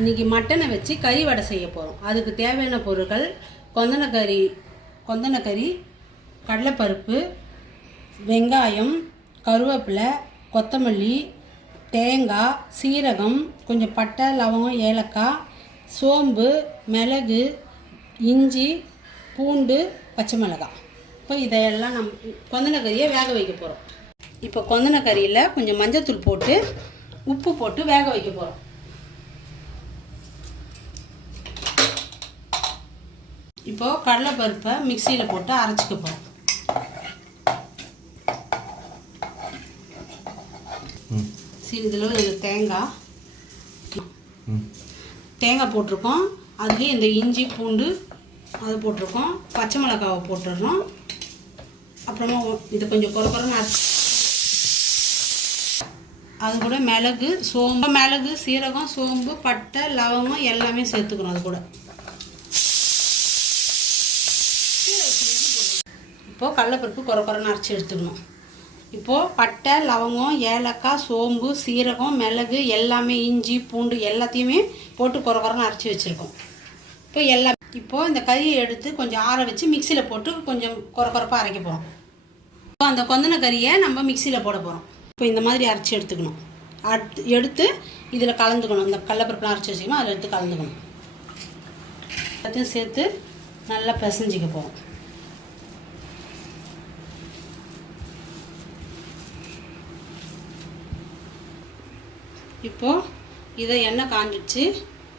இன்றைக்கி மட்டனை வச்சு கறி வடை செய்ய போகிறோம். அதுக்கு தேவையான பொருட்கள் கொந்தனக்கறி, கடலைப்பருப்பு, வெங்காயம், கருவேப்பிலை, கொத்தமல்லி, தேங்காய், சீரகம், கொஞ்சம் பட்டை, லவங்கம், ஏலக்காய், சோம்பு, மிளகு, இஞ்சி, பூண்டு, பச்சை மிளகாய். இப்போ இதையெல்லாம் கொந்தனக்கறியை வேக வைக்க போகிறோம். இப்போ கொந்தனக்கறியில் கொஞ்சம் மஞ்சத்தூள் போட்டு உப்பு போட்டு வேக வைக்க போகிறோம். இப்போது கடலைப்பருப்பை மிக்சியில் போட்டு அரைச்சிக்க போகிறோம். சிறிதளவு தேங்காய் போட்டிருக்கோம். அதுலேயே இந்த இஞ்சி, பூண்டு அது போட்டிருக்கோம். பச்சை மிளகாவை போட்டுடுறோம். அப்புறமா இது கொஞ்சம் குறைன்னு அரைச்சி அது கூட மிளகு, சீரகம், சோம்பு, பட்டை, லவங்கம் எல்லாமே சேர்த்துக்கிறோம். அது கூட இப்போது கடலைப்பருப்பு குறைன்னு அரைச்சி எடுத்துக்கணும். இப்போது பட்டை, லவங்கம், ஏலக்காய், சோம்பு, சீரகம், மிளகு எல்லாமே, இஞ்சி, பூண்டு எல்லாத்தையுமே போட்டு குறைன்னு அரைச்சி வச்சுருக்கோம். இப்போது இந்த கறியை எடுத்து கொஞ்சம் ஆற வச்சு மிக்சியில் போட்டு கொஞ்சம் குறைப்பாக அரைக்க போகிறோம். இப்போ அந்த கொந்தனக்கறியை நம்ம மிக்சியில் போட போகிறோம். இப்போ இந்த மாதிரி அரைச்சி எடுத்துக்கணும். எடுத்து இதில் கலந்துக்கணும். இந்த கடலைப்பருப்புலாம் அரைச்சி வச்சுக்கணும், அதில் எடுத்து கலந்துக்கணும். எல்லாத்தையும் சேர்த்து நல்லா பிசைஞ்சிக்க போகிறோம். இப்போது இதை எண்ணெய் காஞ்சிச்சு.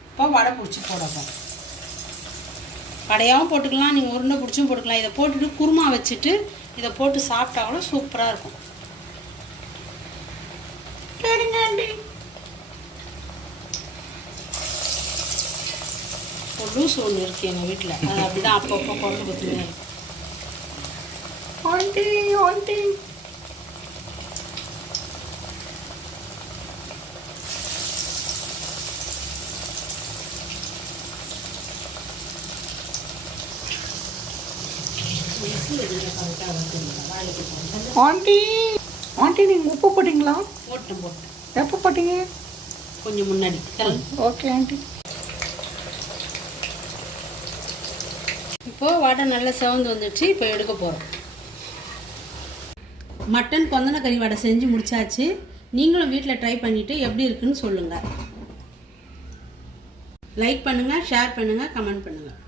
இப்போ வடை பிடிச்சி போடப்போம். வடையாகவும் போட்டுக்கலாம், நீங்கள் உருண்டை பிடிச்சும் போட்டுக்கலாம். இதை போட்டுட்டு குருமா வச்சுட்டு இதை போட்டு சாப்பிட்டா கூட சூப்பராக இருக்கும். சரிங்க ஆண்டி. ஒரு லூஸ் ஒன்று இருக்குது எங்கள் வீட்டில். அது அப்படி தான் அப்பப்போ குழம்பு கொடுத்துருங்க. ஆண்டி ஆண்டி ஆண்டி ஆண்டி நீங்கள் உப்பு போட்டிங்களா? போட்டேன். எப்போ போட்டீங்க? கொஞ்சம் முன்னாடி. Okay aunty. இப்போது வடை நல்லா செவந்து வந்துடுச்சு. இப்போ எடுக்க போகிறோம். மட்டன் கொந்தனக்கறி வடை செஞ்சு முடிச்சாச்சு. நீங்களும் வீட்டில் ட்ரை பண்ணிவிட்டு எப்படி இருக்குன்னு சொல்லுங்கள். லைக் பண்ணுங்கள், ஷேர் பண்ணுங்கள், கமெண்ட் பண்ணுங்கள்.